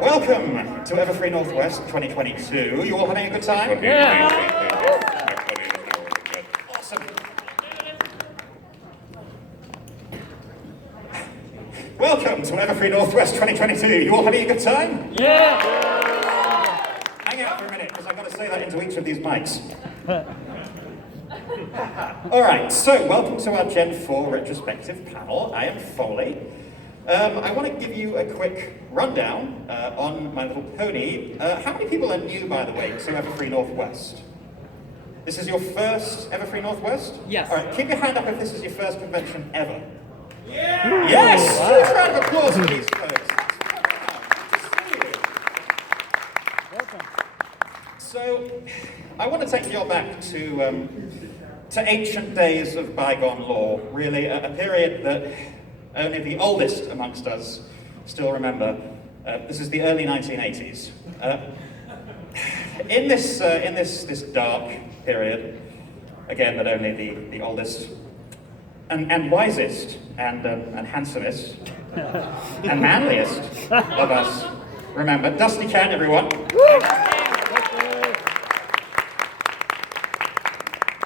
Welcome to Everfree Northwest 2022. You all having a good time? Yeah. Awesome. Welcome to Everfree Northwest 2022. You all having a good time? Yeah. Hang out for a minute, because I've got to say that into each of these mics. All right, so welcome to our Gen 4 retrospective panel. I am Foley. I want to give you a quick rundown on My Little Pony. How many people are new, by the way, to Everfree Northwest? This is your first Everfree Northwest? Yes. All right, keep your hand up if this is your first convention ever. Yeah! Yes! Wow. Huge round of applause for these folks. Good to see you. Welcome. So, I want to take you all back to ancient days of bygone lore, really, a period that only the oldest amongst us still remember. This is the early 1980s. In this dark period, again, that only the oldest and wisest and handsomest and manliest of us remember. Dusty Cat, everyone.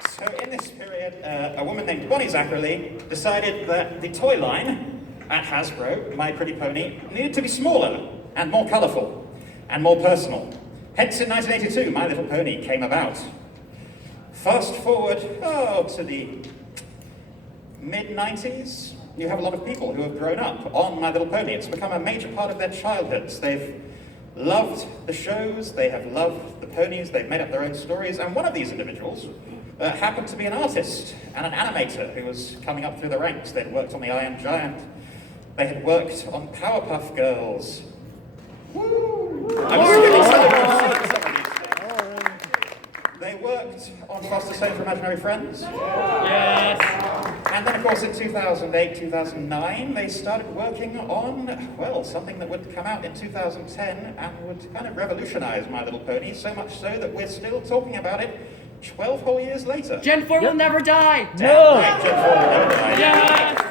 So in this period, a woman named Bonnie Zachary decided that the toy line at Hasbro, My Pretty Pony, needed to be smaller and more colourful and more personal. Hence, in 1982, My Little Pony came about. Fast forward to the mid-90s, you have a lot of people who have grown up on My Little Pony. It's become a major part of their childhoods. They've loved the shows, they have loved the ponies, they've made up their own stories, and one of these individuals happened to be an artist and an animator who was coming up through the ranks. They'd worked on the I Am Giant, they had worked on Powerpuff Girls. Woo! I'm just getting some of these things. They worked on Foster's Home for Imaginary Friends. Yes. And then, of course, in 2008, 2009, they started working on, well, something that would come out in 2010 and would kind of revolutionize My Little Pony, so much so that we're still talking about it 12 whole years later. Gen 4 will never die! No! Right, Gen 4 will never die. Yes!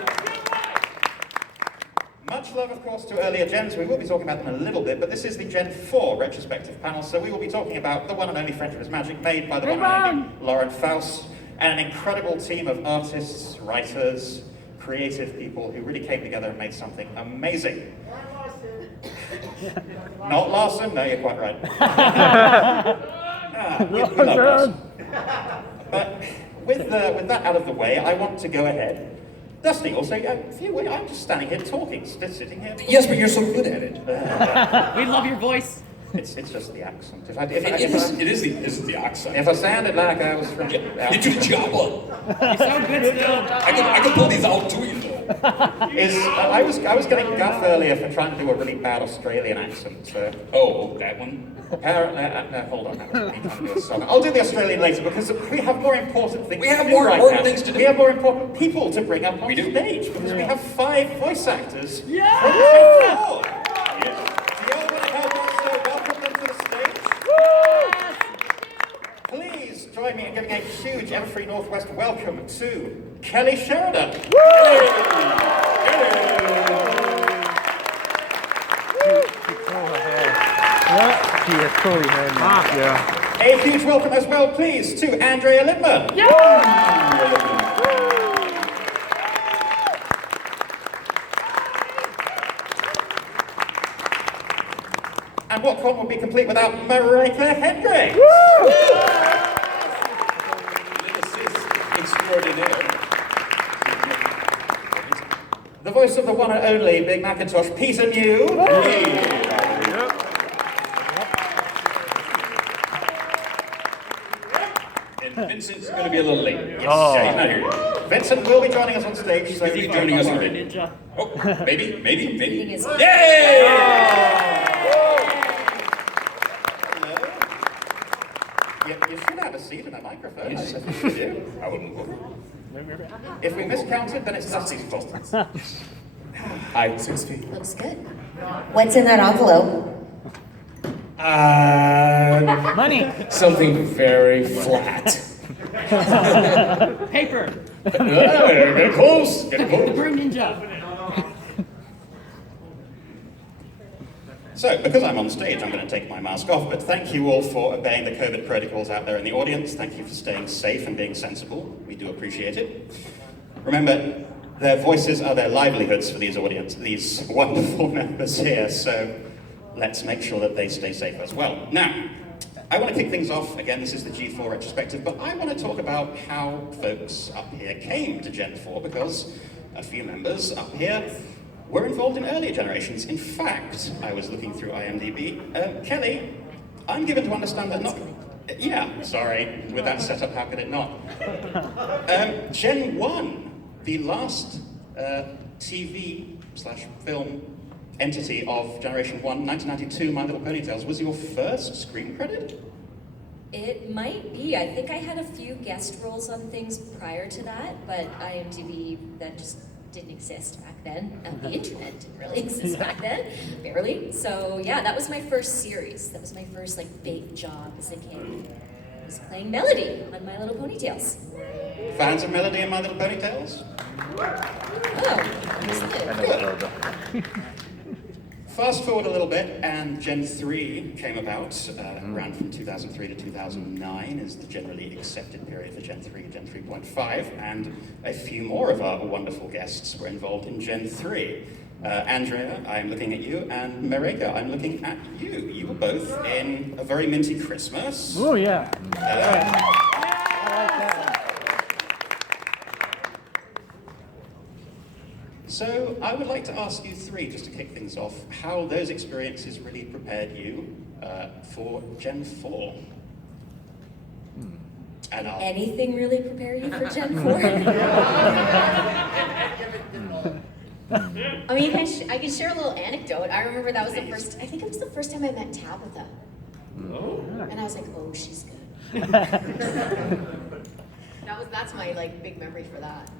Much love, of course, to earlier gens. We will be talking about them in a little bit, but this is the Gen 4 retrospective panel, so we will be talking about the one and only Friendship is Magic, made by the one and only Lauren Faust, and an incredible team of artists, writers, creative people who really came together and made something amazing. Not Larson? No, you're quite right. We love Larson. But with that out of the way, I want to go ahead. Dusty, also, I'm just standing here talking, sitting here. Yes, but you're so good at it. We love your voice. It's just the accent. It is the accent. If I sounded like I was from... You do the job well. You sound good still. I can pull these out to you, though. I was getting guff earlier for trying to do a really bad Australian accent. So. Oh, that one? Apparently, no, hold on. That was me trying to do a song. I'll do the Australian later because we have more important things. We have more important things to do. We have more important people to bring up on stage because we have 5 voice actors. Yeah! From Gen 4. Do you all want to help us welcome them to the stage? Yes! Please join me in giving a huge Everfree Northwest welcome to Kelly Sheridan. A huge welcome as well, please, to Andrea Lindman. And what con would be complete without Marika Hendricks? The voice of the one and only Big Macintosh, Peter New. And Vincent's going to be a little late. Yes. Yeah, he's not here. Vincent will be joining us on stage. So Is he joining us already? Ninja. Oh, maybe. Yay! You should have a seat and a microphone. Yes. I think you do. I wouldn't move. If we miscounted, then it's Dusty's fault. Hi, 6 feet. Looks good. What's in that envelope? Money. Something very flat. Paper. Get close. The broom ninja. So, because I'm on stage, I'm going to take my mask off, but thank you all for obeying the COVID protocols out there in the audience. Thank you for staying safe and being sensible. We do appreciate it. Remember, their voices are their livelihoods for these wonderful members here, so let's make sure that they stay safe as well. Now, I want to kick things off. Again, this is the G4 retrospective, but I want to talk about how folks up here came to Gen 4, because a few members up here were involved in earlier generations. In fact, I was looking through IMDb. Kelly, I'm given to understand that not... Yeah, sorry, with that setup, how could it not? Gen 1, the last TV/film entity of Generation 1, 1992, My Little Ponytails, was your first screen credit? It might be. I think I had a few guest roles on things prior to that, but IMDb, that just didn't exist back then. The internet didn't really exist back then, barely. So yeah, that was my first series. That was my first big job as a kid. I was playing Melody on My Little Ponytails. Fans of Melody and My Little Ponytails? Oh, good. Fast forward a little bit, and Gen 3 came about, around from 2003 to 2009 is the generally accepted period for Gen 3, Gen 3.5, and a few more of our wonderful guests were involved in Gen 3. Andrea, I'm looking at you, and Marika, I'm looking at you. You were both in A Very Minty Christmas. Oh, yeah. So I would like to ask you three, just to kick things off, how those experiences really prepared you for Gen 4. And I'll... Anything really prepare you for Gen 4? I mean, I can share a little anecdote. I remember that was I think it was the first time I met Tabitha. Oh. And I was like, oh, she's good. That's my big memory for that.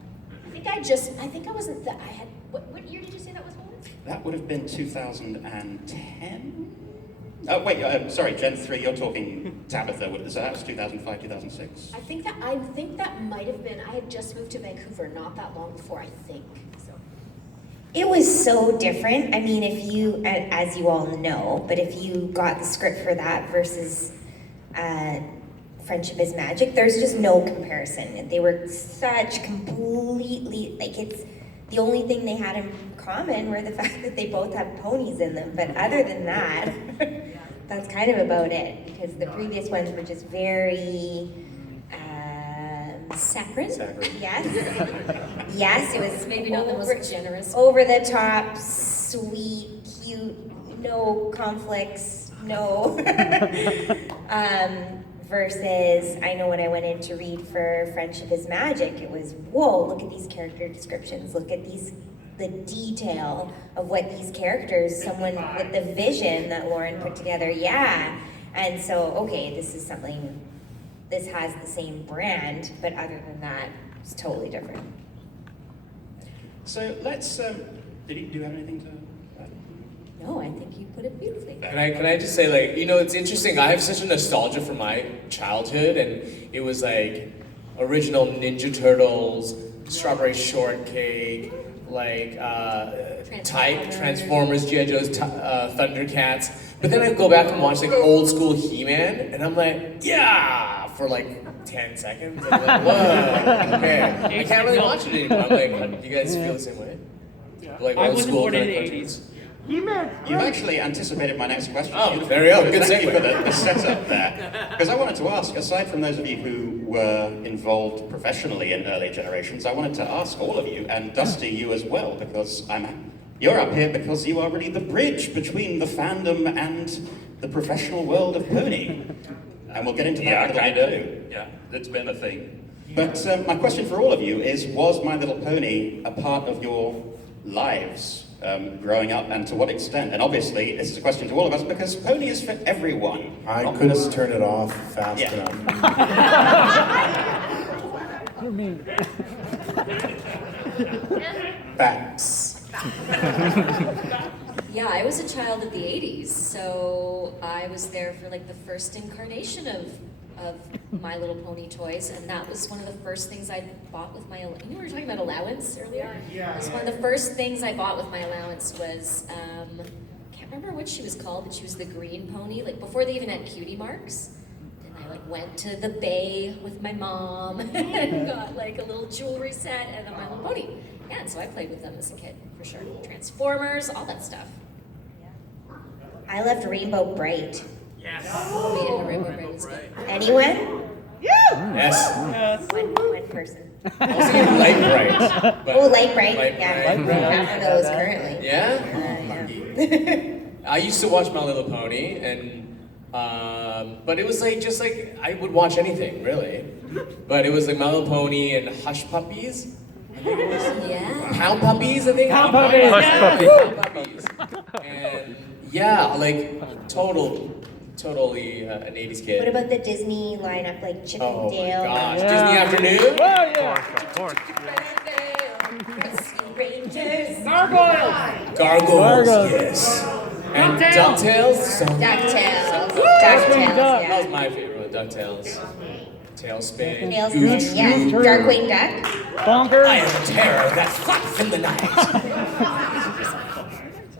What year did you say that was, Holmes? That would have been 2010? Oh, wait, sorry, Gen 3, you're talking Tabitha, so that was 2005, 2006? I think that might have been, I had just moved to Vancouver not that long before, I think, so. It was so different. I mean, if you, as you all know, but if you got the script for that versus Friendship is Magic, there's just no comparison. They were such completely, it's the only thing they had in common were the fact that they both have ponies in them. But other than that, that's kind of about it, because the previous ones were just very Saccharine? Yes. Yes, it was Maybe not the most generous. over the top, sweet, cute, no conflicts, no. Versus, I know when I went in to read for Friendship is Magic, it was, whoa, look at these character descriptions, look at the detail of what these characters, someone with the vision that Lauren put together, yeah. And so, okay, this has the same brand, but other than that, it's totally different. So let's, do you have anything to add? No, I think you put it beautifully. Can I just say, it's interesting. I have such a nostalgia for my childhood, and it was original Ninja Turtles, Strawberry Shortcake, Transformers, G.I. Joe's, Thundercats. But then I go back and watch old school He-Man, and I'm like, yeah, for 10 seconds. And I'm whoa, okay. I can't really watch it anymore. I'm you guys feel the same way? I Old was school born in the cartoons? 80s. You've actually anticipated my next question. Oh, there you go. Good Thank you segue. for the setup there. Because I wanted to ask, aside from those of you who were involved professionally in early generations, I wanted to ask all of you, and Dusty, you as well, because you're up here because you are really the bridge between the fandom and the professional world of pony. And we'll get into that a little bit too. Yeah, it's been a thing. But my question for all of you is, was My Little Pony a part of your lives growing up, and to what extent? And obviously, this is a question to all of us, because pony is for everyone. I couldn't turn it off fast enough. You mean? Facts. Yeah, I was a child of the 80s, so I was there for the first incarnation of My Little Pony toys, and that was one of the first things I bought with my, we were talking about allowance earlier? Yeah. It was one of the first things I bought with my allowance was, can't can't remember what she was called, but she was the green pony, like before they even had cutie marks. And I like went to the bay with my mom and got like a little jewelry set and a My Little Pony. Yeah, and so I played with them as a kid, for sure. Transformers, all that stuff. I loved Rainbow Bright. Oh yeah, Rainbow Bright was good. Anyone? Yes. One person. I was thinking Light Bright. But Oh, Light Bright. Light Yeah, Bright. we have half of those currently. Yeah? Yeah. I used to watch My Little Pony, and but it was like just like I would watch anything really, but it was like My Little Pony and Hush Puppies. Yeah. Pound Puppies, I think. Pound Puppies. Hush Yeah. Puppies. Pound Puppies. And yeah, like totally an 80s What kid. about the Disney lineup, like Chip and Oh my Dale? gosh, Yeah. Disney Afternoon. Oh, yeah. Of course. Rescue Rangers. Gargoyle. Gargoyles, Gargoyles. yes. And DuckTales. DuckTales. DuckTales. That DuckTales, Duck. was yeah. my favorite, DuckTales. Tailspin. Tailspin, yeah. True. Darkwing Duck. Bonkers. I am a terror that flies in the night.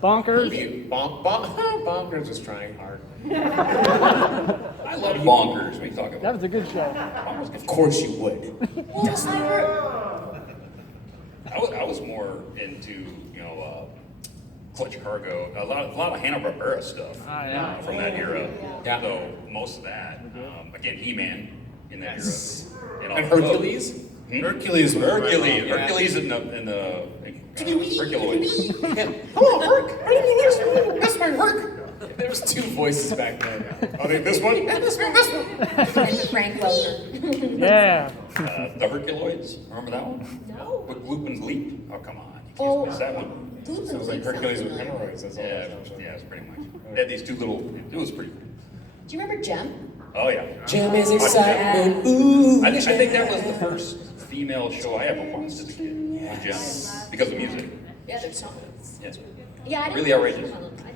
Bonkers. You Bonkers was trying hard. I love Bonkers. What are you talking That about? was a good show. Of course you would. I was more into, Clutch Cargo. A lot of Hanna-Barbera stuff yeah. from that era. Yeah. So most of that, again, He-Man in that Yes. era. And Hercules. Hercules. Hercules. Yeah. Hercules in the Herculoids. Hello, Herc. That's my Herc. There was two voices back then. I think this one. And this one. And Frank Welker. Yeah. The Herculoids. Remember that one? No. With Lupin's Leap. Oh, come on. You can't Oh. miss that one. Sounds like Hercules with hemorrhoids. That's all. Yeah, it's pretty much. They had these two little. It was pretty cool. Do you remember Jem? Oh yeah. Jam is excitement. Ooh. I think that was the first female show I ever watched as a kid. Yes. Because of music. Yeah, there's songs. Yes. Yeah, I didn't Really outrageous.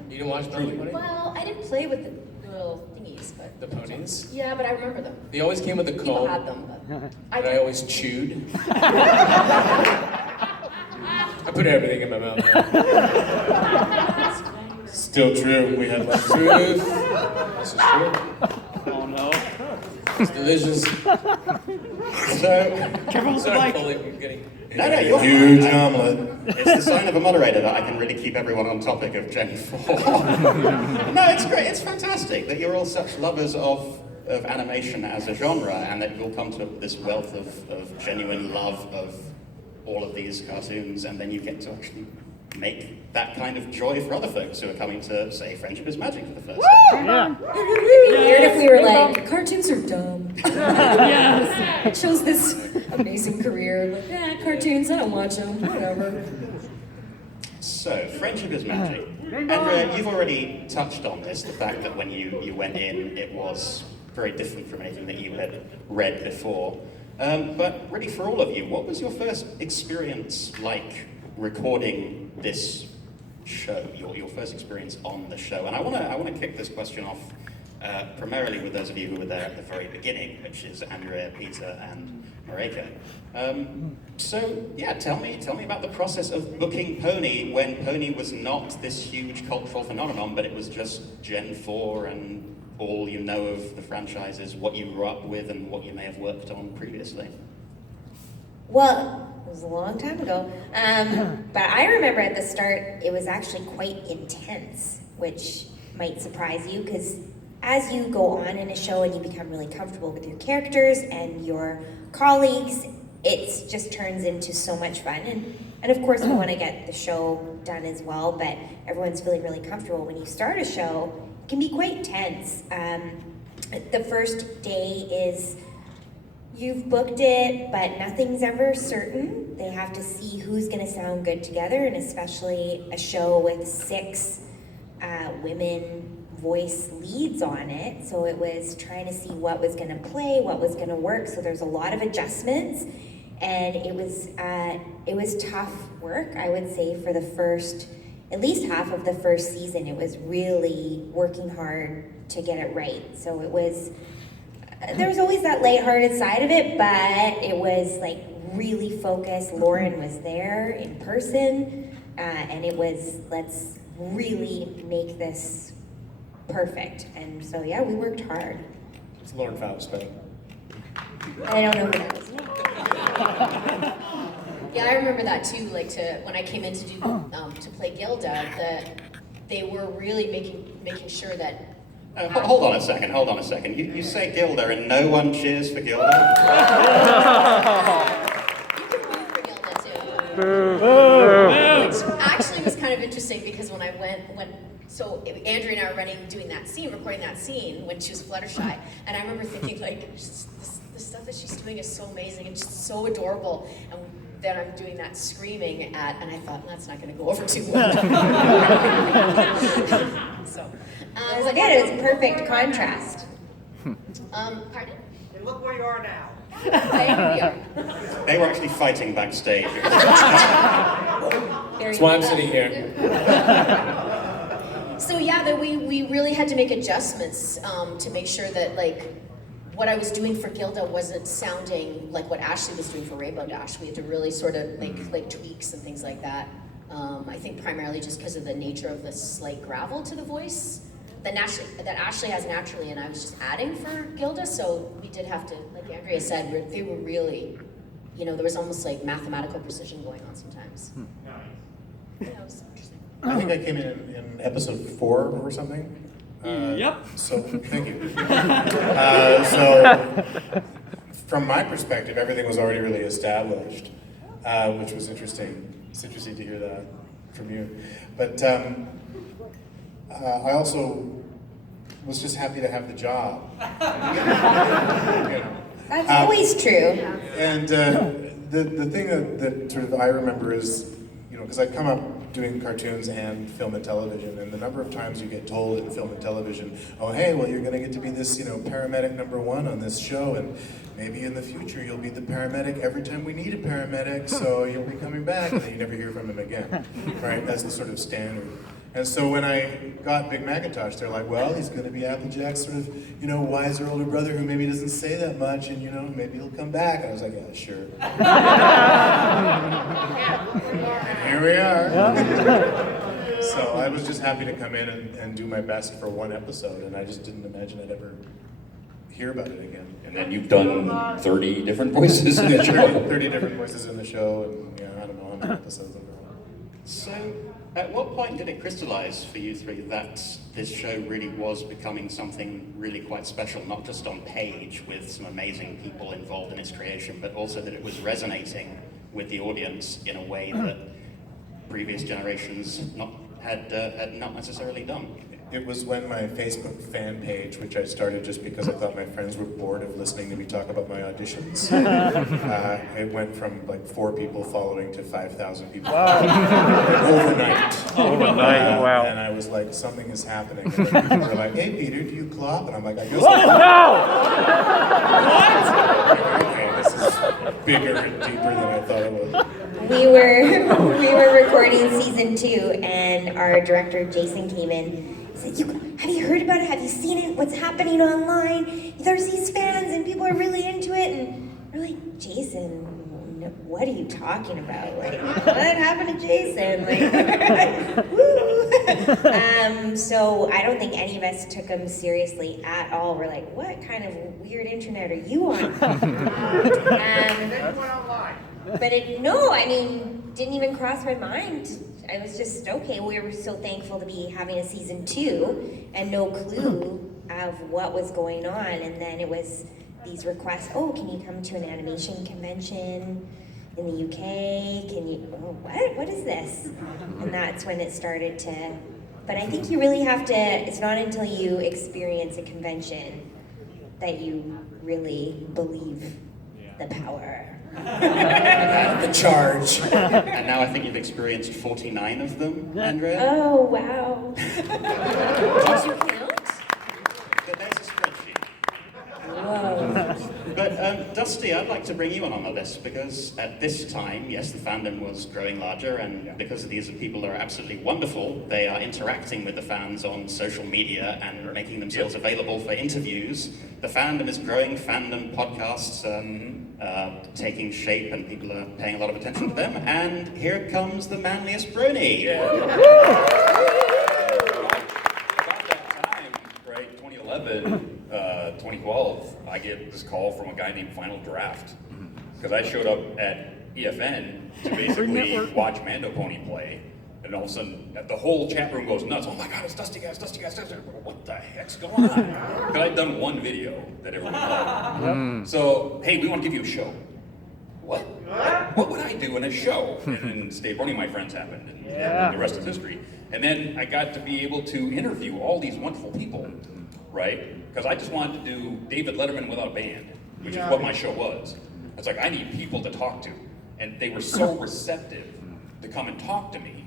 You didn't watch Truly? Well, I didn't play with the little thingies, but The ponies. yeah, but I remember them. They always came with a People had comb them, but I that I didn't. always chewed. I put everything in my mouth. Still true. We had like Truth. This is true. Oh, no. It's delicious. So, Sorry, Coley, I'm getting. no, you're huge fine. omelet. It's the sign of a moderator that I can really keep everyone on topic of Gen 4. No, it's great. It's fantastic that you're all such lovers of animation as a genre, and that you've all come to this wealth of genuine love of all of these cartoons, and then you get to actually make that kind of joy for other folks who are coming to, say, Friendship is Magic for the first time. Yeah. Weird if we were like, cartoons are dumb. Yes. I chose this amazing career. Like, cartoons, I don't watch them, whatever. So, Friendship is Magic. Andrea, you've already touched on this, the fact that when you went in, it was very different from anything that you had read before. But really, for all of you, what was your first experience like recording this show? Your first experience on the show? And I want to kick this question off primarily with those of you who were there at the very beginning, which is Andrea, Peter, and Marika. So yeah, tell me about the process of booking Pony when Pony was not this huge cultural phenomenon, but it was just Gen 4 and all you know of the franchises, what you grew up with, and what you may have worked on previously. Well, it was a long time ago. But I remember at the start, it was actually quite intense, which might surprise you, because as you go on in a show and you become really comfortable with your characters and your colleagues, it just turns into so much fun. And of course, we want to get the show done as well, but everyone's feeling really comfortable. When you start a show, it can be quite tense. The first day is you've booked it, but nothing's ever certain. They have to see who's going to sound good together, and especially a show with 6 women voice leads on it. So it was trying to see what was going to play, what was going to work. So there's a lot of adjustments, and it was tough work, I would say, for the first, at least half of the first season. It was really working hard to get it right. So it was, there was always that lighthearted side of it, but it was like really focused. Lauren was there in person, and it was, let's really make this perfect. And so yeah, we worked hard. It's Lauren Faust, but I don't know who that was. Yeah, I remember that too. Like when I came in to do to play Gilda, they were really making sure that. Hold on a second. You say Gilda and no one cheers for Gilda? You can move for Gilda too. Which actually was kind of interesting because when Andrea and I were recording that scene when she was Fluttershy, and I remember thinking like, the stuff that she's doing is so amazing and just so adorable, and then I'm doing that screaming and I thought that's not going to go over too well. So, It was good. It was perfect contrast. pardon? And look where you are now. We are. They were actually fighting backstage. That's why I'm sitting here. So yeah, we really had to make adjustments to make sure that like what I was doing for Gilda wasn't sounding like what Ashley was doing for Rainbow Dash. We had to really sort of make like tweaks and things like that. I think primarily just because of the nature of the slight gravel to the voice that Ashley has naturally, and I was just adding for Gilda. So we did have to, like Andrea said, they were really, there was almost like mathematical precision going on sometimes. Yeah, it was interesting. I think I came in episode 4 or something. Yep. So, thank you. So, from my perspective, everything was already really established, which was interesting. It's interesting to hear that from you. But I also was just happy to have the job. That's always true. And the thing that sort of I remember is, because I come up doing cartoons and film and television, and the number of times you get told in film and television, oh hey, well you're going to get to be this, paramedic number 1 on this show, and maybe in the future you'll be the paramedic every time we need a paramedic, so you'll be coming back, and then you never hear from him again, right? That's the sort of standard. And so when I got Big Macintosh, they're like, well, he's going to be Applejack's sort of, wiser older brother who maybe doesn't say that much, and, maybe he'll come back. And I was like, yeah, sure. And here we are. So I was just happy to come in and do my best for one episode, and I just didn't imagine I'd ever hear about it again. And then you've done 30 different voices in the show. 30 different voices in the show, and I don't know how many episodes overall. So, at what point did it crystallize for you three that this show really was becoming something really quite special, not just on page with some amazing people involved in its creation, but also that it was resonating with the audience in a way that previous generations had not necessarily done? It was when my Facebook fan page, which I started just because I thought my friends were bored of listening to me talk about my auditions, it went from like 4 people following to 5,000 people overnight. Overnight, wow. And I was like, something is happening. And then people were like, hey Peter, do you clop? And I'm like, I guess okay, this is bigger and deeper than I thought it was. We were recording season 2, and our director Jason came in. He said, "Have you heard about it? Have you seen it? What's happening online? There's these fans, and people are really into it." And we're like, "Jason, what are you talking about? Like, what happened to Jason? Like, woo!" So I don't think any of us took him seriously at all. We're like, "What kind of weird internet are you on?" But didn't even cross my mind. I was just, okay, we were so thankful to be having a season 2 and no clue of what was going on. And then it was these requests, oh, can you come to an animation convention in the UK? What is this? And that's when it started to, but I think you really have to, it's not until you experience a convention that you really believe the power. The charge. And now I think you've experienced 49 of them, Andrea. Oh, wow. Did you count? There's a spreadsheet. Whoa. But Dusty, I'd like to bring you on this because at this time, yes, the fandom was growing larger, and because these are people that are absolutely wonderful, they are interacting with the fans on social media and making themselves available for interviews. The fandom is growing, fandom podcasts taking shape, and people are paying a lot of attention to them. And here comes the manliest brony. Yeah. right, 2011, 2012, I get this call from a guy named Final Draft. Because I showed up at EFN to basically watch Mando Pony play. And all of a sudden, the whole chat room goes nuts. Oh my God, it's Dusty Guys, Dusty Guys, Dusty Guys. What the heck's going on? Because I'd done one video that everyone loved. So, hey, we want to give you a show. What? What would I do in a show? And Dave Brony, my friends happened, and the rest is history. And then I got to be able to interview all these wonderful people, right? Because I just wanted to do David Letterman without a band, which is what my show was. It's like, I need people to talk to. And they were so receptive to come and talk to me.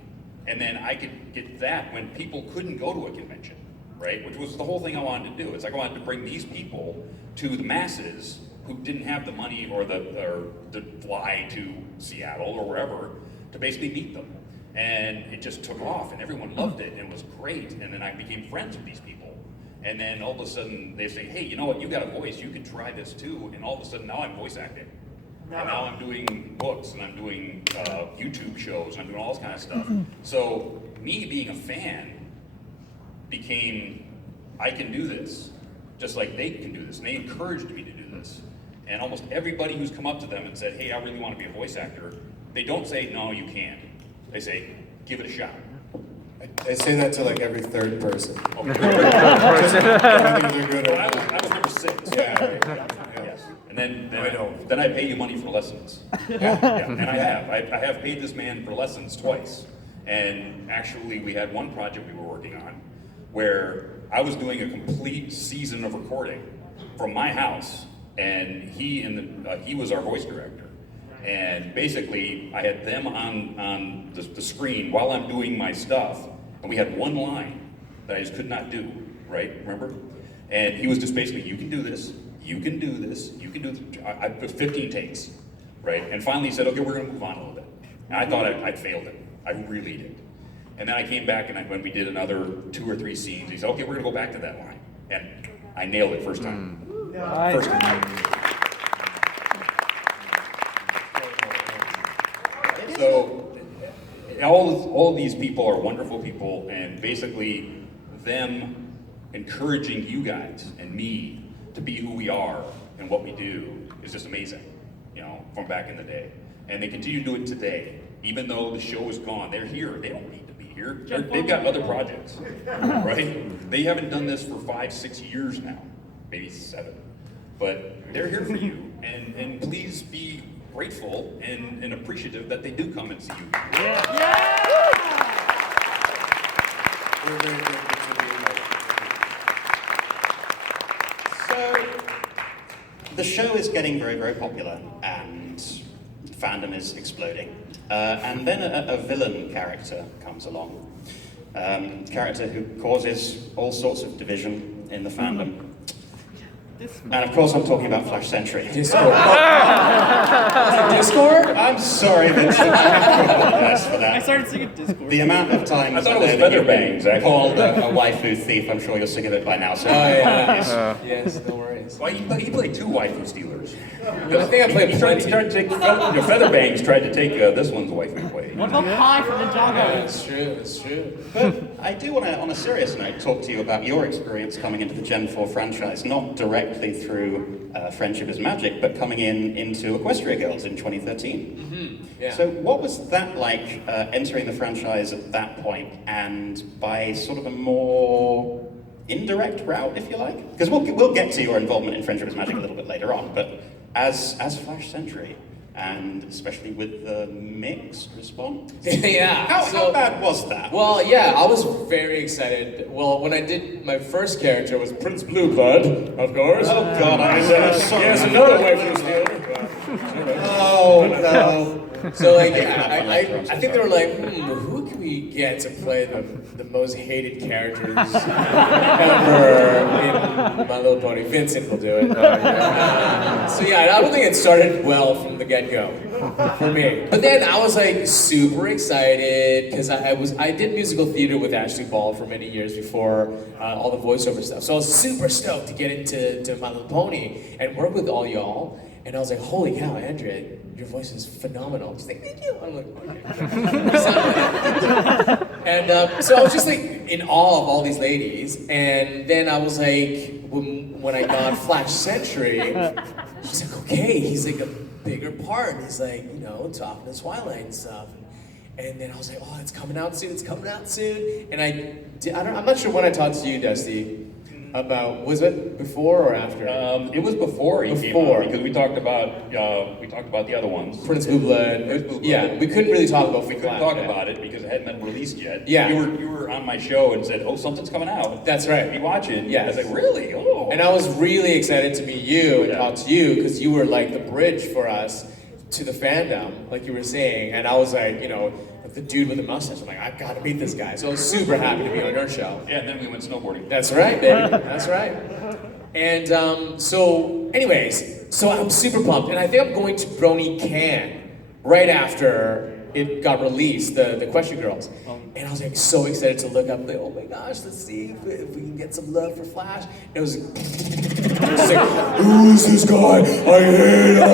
And then I could get that when people couldn't go to a convention, right? Which was the whole thing I wanted to do. It's like I wanted to bring these people to the masses who didn't have the money or to fly to Seattle or wherever to basically meet them. And it just took off and everyone loved it and it was great. And then I became friends with these people. And then all of a sudden they say, hey, you know what, you got a voice, you can try this too. And all of a sudden now I'm voice acting. And now I'm doing books and I'm doing YouTube shows and I'm doing all this kind of stuff. So me being a fan became, I can do this, just like they can do this. And they encouraged me to do this. And almost everybody who's come up to them and said, hey, I really want to be a voice actor, they don't say, no, you can't. They say, give it a shot. I say that to like every third person. Okay. I was number 6. Yeah, right. Yes. And then I pay you money for lessons. Yeah. And I have paid this man for lessons twice. And actually we had one project we were working on where I was doing a complete season of recording from my house, and he was our voice director. And basically, I had them on the screen while I'm doing my stuff, and we had one line that I just could not do, right? Remember? And he was just basically, you can do this, you can do this, you can do this. I put 15 takes, right? And finally he said, okay, we're gonna move on a little bit. And I thought I'd failed it. I really did. And then I came back, and when we did another 2 or 3 scenes, he said, okay, we're gonna go back to that line. And I nailed it first time. First time. So, all of these people are wonderful people, and basically them encouraging you guys and me to be who we are and what we do is just amazing, you know, from back in the day. And they continue to do it today, even though the show is gone. They're here. They don't need to be here. They've got other projects, right? They haven't done this for 5, 6 years now, maybe 7. But they're here for you, and please be grateful and appreciative that they do come and see you. We're very grateful to be invited. So, the show is getting very, very popular, and fandom is exploding. And then a villain character comes along. Character who causes all sorts of division in the fandom. And of course I'm talking about Flash Sentry. Discord. Discord? I'm sorry, Vincent. I have to apologize for that. I started singing Discord. The amount of times I thought it was that you've Featherbangs, been actually. called a waifu thief, I'm sure you're sick of it by now. So Yes, no worries. Well, he played 2 waifu stealers. I think I played He tried plenty. to take Featherbangs tried to take this one's waifu away. What about Pie from Ninjago? That's true, that's true. But I do want to, on a serious note, talk to you about your experience coming into the Gen 4 franchise, not directly through Friendship is Magic, but coming into Equestria Girls in 2013. Yeah. So what was that like, entering the franchise at that point, and by sort of a more indirect route, if you like? Because we'll get to your involvement in Friendship is Magic a little bit later on, but as Flash Sentry, and especially with the mixed response. Yeah. How bad was that? Well, yeah, I was very excited. Well, when I did my first character was Prince Blueblood, of course. Oh God, I'm so sorry. Yes, another waifu stealer. Oh no. So like, yeah, I think they were like, who can we get to play the most hated characters ever in My Little Pony? Vincent will do it. So yeah, I don't think it started well from the get-go for me. But then I was like super excited because I did musical theater with Ashley Ball for many years before all the voiceover stuff. So I was super stoked to get into My Little Pony and work with all y'all. And I was like, holy cow, Andrea, your voice is phenomenal. She's like, thank you. I'm like, okay. And so I was just like in awe of all these ladies. And then I was like, when I got Flash Century, she's like, okay, he's like a bigger part. He's like, you know, talking to Twilight and stuff. And then I was like, oh, it's coming out soon, it's coming out soon. And I'm not sure when I talked to you, Dusty, about, was it before or after? It was before he came out, because we talked about the other ones. Prince Blue Blood. Yeah, we couldn't really talk about We couldn't talk about it because it hadn't been released yet. Yeah. You were on my show and said, oh, something's coming out. That's right. Be watching. Yeah. I was like, really? Oh. And I was really excited to meet you and talk to you because you were like the bridge for us to the fandom, like you were saying. And I was like, you know, the dude with the mustache. I'm like, I've got to meet this guy. So I was super happy to be on your show. Yeah, and then we went snowboarding. That's right, baby. That's right. And so, anyways, so I'm super pumped. And I think I'm going to Brony Can right after it got released, the Question Girls. And I was like so excited to look up, like, oh my gosh, let's see if we can get some love for Flash. And it was like, who is this guy? I hate him.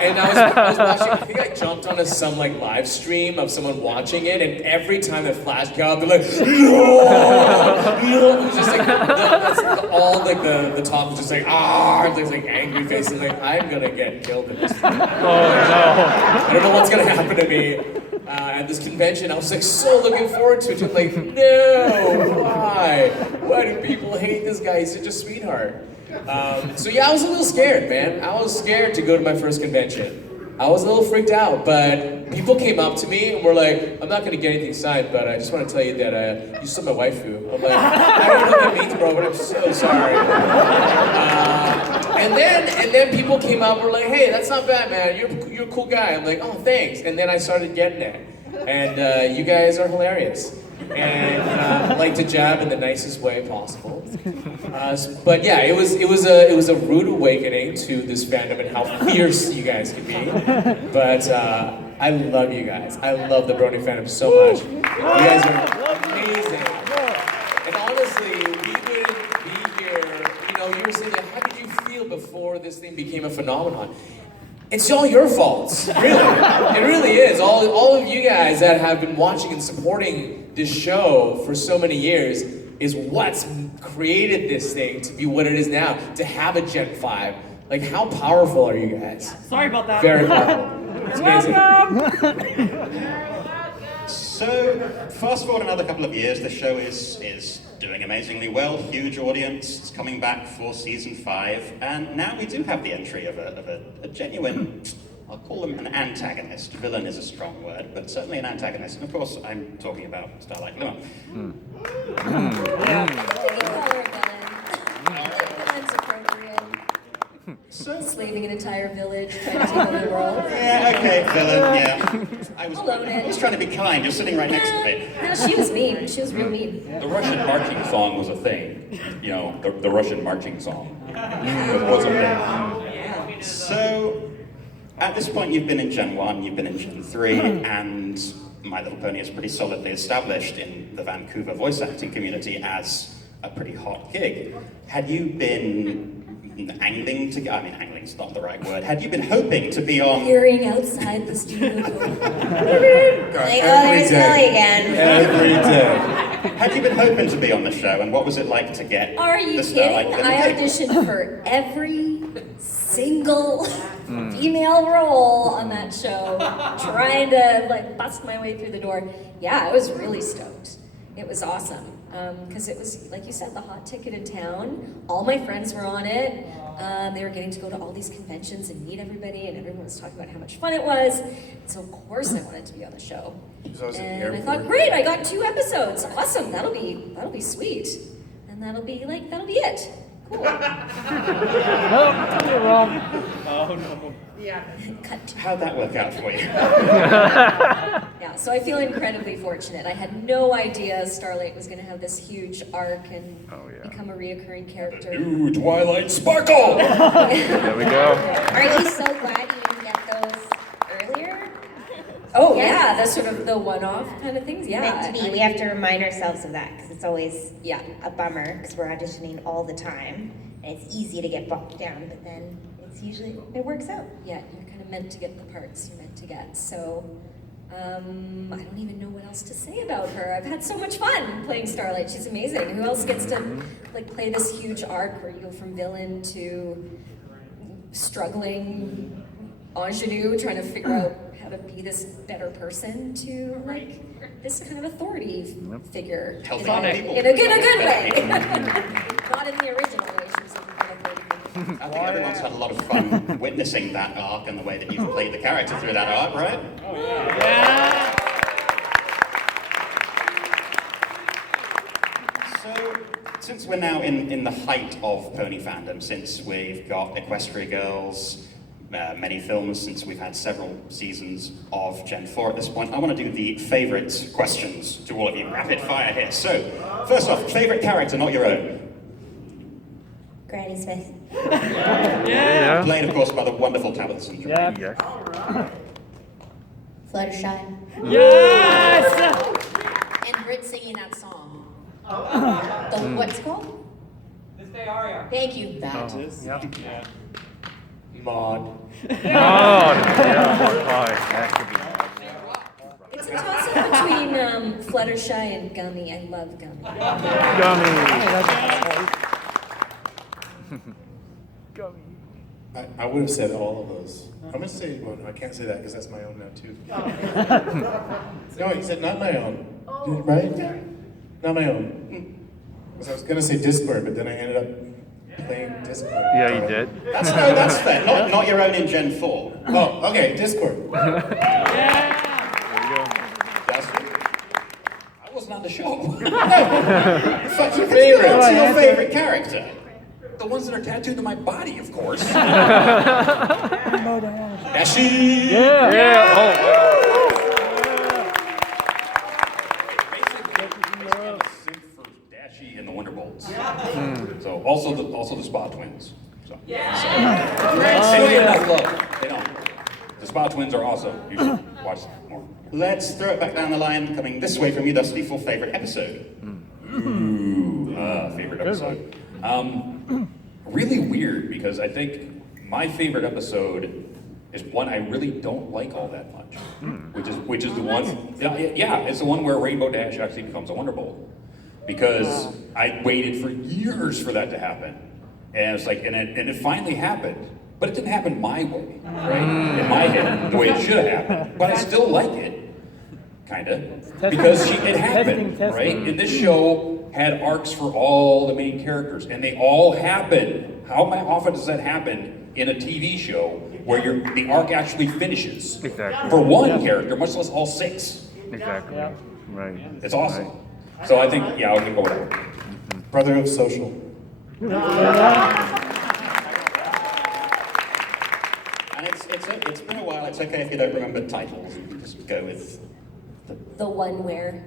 And I was watching, I think I jumped onto some like live stream of someone watching it, and every time that Flash came out, they're like, no! It was just like, all like the talk was just like, there's like angry faces, like, I'm gonna get killed in this thing. Oh no. I don't know what's gonna happen to me. At this convention, I was like so looking forward to it. I'm like, no, why? Why do people hate this guy? He's such a sweetheart. So yeah, I was a little scared, man. I was scared to go to my first convention. I was a little freaked out, but people came up to me and were like, I'm not gonna get anything signed, but I just want to tell you that you stole my waifu. I'm like, I don't know what that means, bro, but I'm so sorry. And then people came up and were like, hey, that's not bad, man. You're a cool guy. I'm like, oh, thanks. And then I started getting it. And you guys are hilarious. And like to jab in the nicest way possible. But yeah, it was a rude awakening to this fandom and how fierce you guys can be. But I love you guys. I love the Brony fandom so much. You guys are amazing. And honestly, we wouldn't be here. You know, you were saying, how did you feel before this thing became a phenomenon? It's all your faults, really. It really is. All of you guys that have been watching and supporting this show for so many years is what's created this thing to be what it is now, to have a Gen 5. Like, how powerful are you guys? Sorry about that. Very powerful. It's amazing. So, fast forward another couple of years, the show is doing amazingly well, huge audience, it's coming back for season 5, and now we do have the entry of a genuine, I'll call him an antagonist. Villain is a strong word, but certainly an antagonist. And of course, I'm talking about Starlight Luma. Villain's appropriate. So, Slaving an entire village, trying to take over the world. yeah, okay, villain, yeah. I Alone was trying to be kind, you're sitting right next to me. No, she was mean. She was real mean. The Russian marching song was a thing. You know, the Russian marching song. It was a thing. So, at this point, you've been in Gen 1, you've been in Gen 3, and My Little Pony is pretty solidly established in the Vancouver voice acting community as a pretty hot gig. Had you been angling's not the right word. Had you been hoping to be on... Hearing outside the studio. Like, oh, there's Billy again. Every day. Had you been hoping to be on the show, and what was it like to get Are you the Starlight kidding? Luma I gig? auditioned for every single female role on that show, trying to like bust my way through the door. Yeah, I was really stoked. It was awesome. Because it was, like you said, the hot ticket in town. All my friends were on it. They were getting to go to all these conventions and meet everybody, and everyone was talking about how much fun it was. So of course I wanted to be on the show. And I thought, great, I got 2 episodes. Awesome, that'll be sweet. And that'll be it. Cool. Nope, you're wrong. Oh no. Yeah. Cut to How'd that work out for you? Yeah, so I feel incredibly fortunate. I had no idea Starlight was going to have this huge arc and become a reoccurring character. Ooh, Twilight Sparkle! There we go. Are you so glad you didn't get those earlier? Oh yeah, that's sort of the one-off kind of things. Yeah, Meant to be. I We have to remind ourselves of that because it's always Yeah. a bummer because we're auditioning all the time and it's easy to get bogged down, but then it works out. Yeah, you're kind of meant to get the parts you're meant to get. So I don't even know what else to say about her. I've had so much fun playing Starlight. She's amazing. Who else gets to like play this huge arc where you go from villain to struggling ingenue, trying to figure out how to be this better person, to like this kind of authority figure Help in other a people. good way. Not in the original way. She was looking for authority. I think everyone's had a lot of fun witnessing that arc and the way that you've played the character through that arc, right? So, since we're now in the height of pony fandom, since we've got Equestria Girls, many films, since we've had several seasons of Gen 4 at this point, I want to do the favourite questions to all of you, rapid fire here. So, first off, favourite character, not your own. Granny Smith. Played, of course, by the wonderful Tabitha St. Germain. Yes. Fluttershy. Yes! And Brit singing that song. What's it called? This day aria. Thank you. That. Yep. Maud. Oh, yeah. It's a toss-up between Fluttershy and Gummy. I love Gummy. Gummy. I would have said all of those. I'm gonna say, well, no, I can't say that because that's my own now too. No, you said not my own, right? Not my own. Because I was gonna say Discord, but then I ended up playing Discord. Yeah, you did. That's fair. Not your own in Gen 4. Oh, okay, Discord. I wasn't on the show. What's your favorite? What's your favorite character? The ones that are tattooed to my body, of course. Dashi! Yeah. Oh, Dashi and the Wonderbolts. So also the Spa Twins. So. They get enough love. They don't. The Spa Twins are awesome. You should watch more. Let's throw it back down the line, coming this way from you, Dusty, for favorite episode. Favorite episode. Really weird, because I think my favorite episode is one I really don't like all that much, which is the one. Yeah, it's the one where Rainbow Dash actually becomes a Wonderbolt, because I waited for years for that to happen, and it's like, and it finally happened, but it didn't happen my way, right? In my head, the way it should have happened, but I still like it, kind of, because it happened, right? And this show had arcs for all the main characters, and they all happen. How often does that happen in a TV show where the arc actually finishes? Exactly. For one character, much less all six. Exactly. Right. It's awesome. So I think, yeah, I'll go with that. Brotherhood Social. And it's been a while. It's okay if you don't remember titles. You can just go with The one where